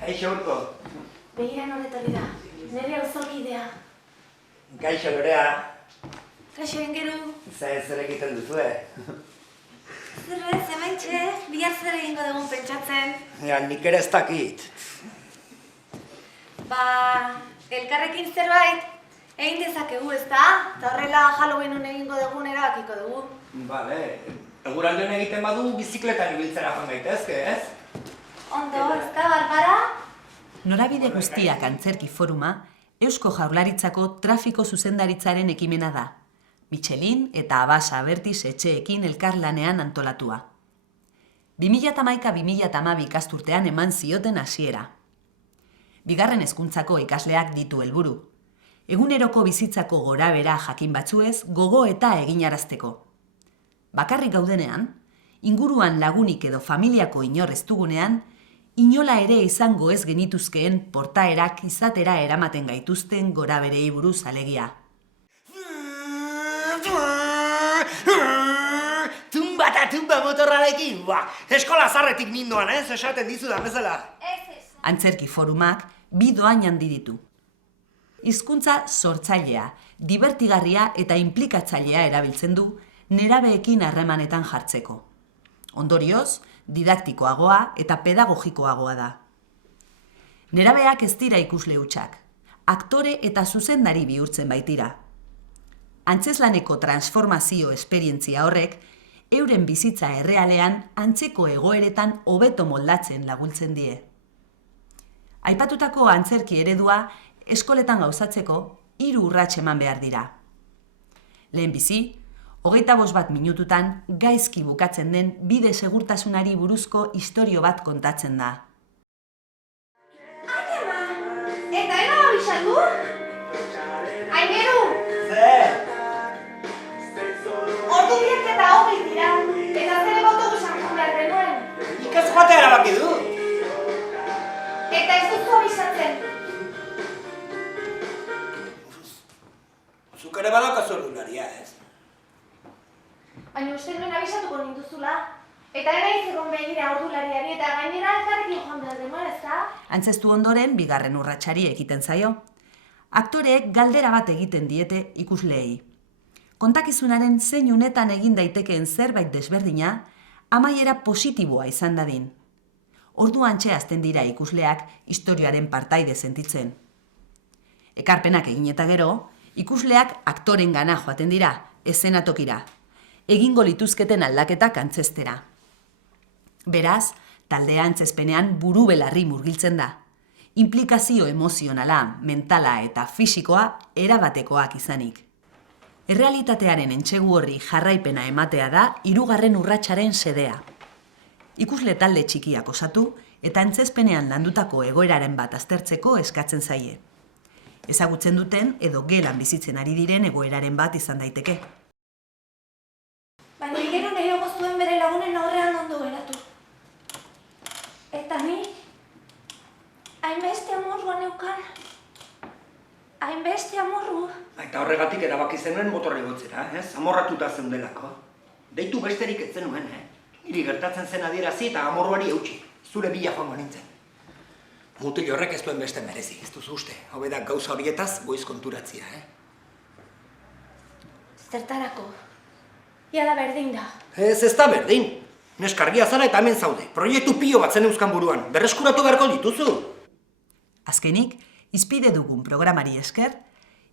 Kaixo Urko. Begira noretorri da, nire auzokidea. Kaixo Lorea. Kaixo Engeru. Zer egiten duzue? Zerrez, hementxe, bihar zer egingo dugun pentsatzen. Ja, nik ere ez dakit. Elkarrekin zerbait egin dezakegu, ezta? Eta horrela Halloweenun egingo dugun erabakiko dugu. Bale, eguraldion egiten badu bizikletan ibiltzera joan gaitezke, ez? Ondo, ezta, Barbara? Norabide guztiak antzerki foruma, Eusko Jaurlaritzako trafiko zuzendaritzaren ekimena da. Michelin eta Abasa Abertis etxeekin elkarlanean antolatua. 2011-2012 ikasturtean eman zioten hasiera. Bigarren hezkuntzako ikasleak ditu helburu. Eguneroko bizitzako gorabehera jakin batzuez gogo eta eginarazteko. Bakarrik gaudenean, inguruan lagunik edo familiako inor ez dugunean, inola ere izango ez genituzkeen portaerak izatera eramaten gaituzten goraberei buruz alegia. Tumba eta tumba motorrarekin, eskola zarretik nindoan, ez? Esaten dizudan bezala. Antzerki forumak bi dohain handi ditu. Hizkuntza sortzailea, dibertigarria eta inplikatzailea erabiltzen du nerabeekin harremanetan jartzeko. Ondorioz, didaktikoagoa eta pedagogikoagoa da. Nerabeak ez dira ikusle hutsak, aktore eta zuzendari bihurtzen baitira. Antzezlaneko transformazio esperientzia horrek, euren bizitza errealean antzeko egoeretan hobeto moldatzen laguntzen die. Aipatutako antzerki eredua eskoletan gauzatzeko 3 urrats eman behar dira. Lehenbizi, 25 minututan gaizki bukatzen den bide segurtasunari buruzko istorio bat kontatzen da. Aiema! Eta ena abisatu? Aingeru! Zer? Ordu biak eta 20 dira, eta zer autobusan joan behar genuen. Nik ez joatea erabaki du. Eta ez duzu abisatzen. Zuk ere badaukazu ordularia, ez? Baina uste nuen abisatuko ninduzula. Eta ena izegon begira ordulariari eta gainera elkarrekin joan behar genuen, ezta? Antzestu ondoren, bigarren urratsari ekiten zaio. Aktoreek galdera bat egiten diete ikusleei. Kontakizunaren zein unetan egin daitekeen zerbait desberdina, amaiera positiboa izan dadin. Orduantxe hasten dira ikusleak istorioaren partaide sentitzen. Ekarpenak egin eta gero, ikusleak aktorengana joaten dira, eszenatokira. Egingo lituzketen aldaketak antzestera. Beraz, taldea antzezpenean buru belarri murgiltzen da. Inplikazio emozionala, mentala eta fisikoa erabatekoak izanik. Errealitatearen entsegu horri jarraipena ematea da 3. urratsaren xedea. Ikusle talde txikiak osatu eta antzezpenean landutako egoeraren bat aztertzeko eskatzen zaie. Ezagutzen duten edo gelan bizitzen ari diren egoeraren bat izan daiteke. Baina Ingeru nahi goztuen bere lagunen aurrean ondo geratu. Eta ni, hainbeste amorrua neukan. Hainbeste amorru. Eta horregatik erabaki zenuen motorra igotzera, ez? Amorratuta zeundelako. Deitu besterik ez zenuen, Niri gertatzen zen adierazi eta amorruari eutxi. Zure bila joango nintzen. Mutil horrek ez duen beste merezi, ez duzu uste. Hobedak gauza horietaz goiz konturatzia, Zertarako. Ia da berdin da. Ez da berdin. Neskargia zara eta hemen zaude. Proiektu pilo bat zen euskan buruan. Berreskuratu beharko dituzu. Azkenik, izpide dugun programari esker,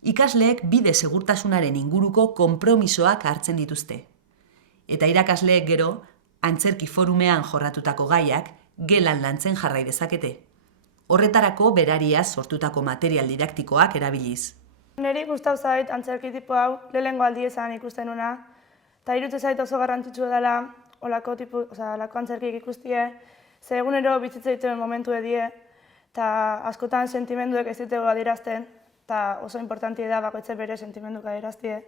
ikasleek bide segurtasunaren inguruko konpromisoak hartzen dituzte. Eta irakasleek gero, antzerki forumean jorratutako gaiak gelan lantzen jarrai dezakete. Horretarako berariaz sortutako material didaktikoak erabiliz. Neri gustau zait antzerki tipo hau lehenengo aldiezan ikusten una, eta iruditzen zait oso garrantzitsua dela olako antzerkik ikustie, ze egunero bizitza dituen momentu edie, eta askotan sentimenduek ez ditego adierazten, eta oso importantia da bakoitze bere sentimenduak adieraztie.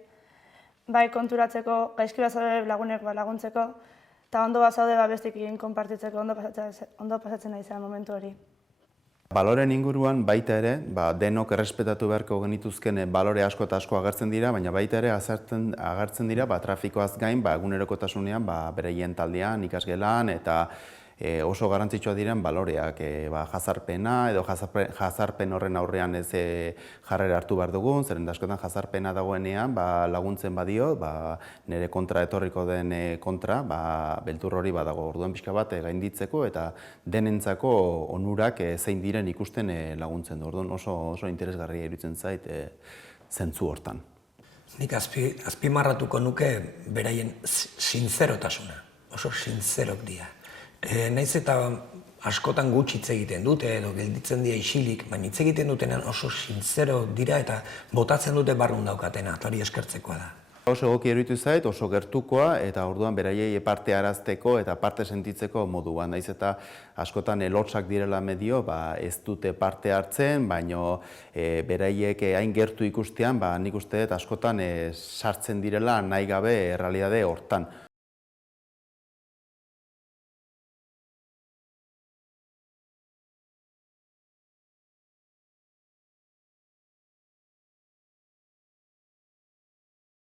Bai konturatzeko, gaizki bazaude lagunek laguntzeko, eta ondo bazaude bestekin konpartitzeko ondo pasatzen nahi zen momentu hori. Baloren inguruan baita ere, denok errespetatu beharko genituzken balore asko eta asko agertzen dira, baina baita ere agertzen dira trafikoaz gain egunerokotasunean beraien taldean, ikasgelan eta oso garrantzitsua diren baloreak, jazarpena edo jazarpen horren aurrean ez jarrera hartu behar dugun, zeren askotan jazarpena dagoenean laguntzen badio, nire kontra etorriko den kontra, beltur hori badago orduan pixka bat gainditzeko eta denentzako onurak zein diren ikusten laguntzen du. Orduan oso interesgarria iruditzen zait zentzu hortan. Nik azpimarratuko nuke beraien sinzerotasuna, oso sinzerok dira. Naiz eta askotan gutxi hitz egiten dute edo gelditzen dira isilik, baina hitz egiten dutenean oso sinzero dira eta botatzen dute barrun daukatena, eta hori eskertzekoa da. Oso egoki iruditu zait, oso gertukoa eta orduan beraiei parte arazteko eta parte sentitzeko moduan. Naiz eta askotan lotsak direla medio, ez dute parte hartzen, baino beraiek hain gertu ikustean, nik uste dut askotan sartzen direla nahi gabe errealitate hortan.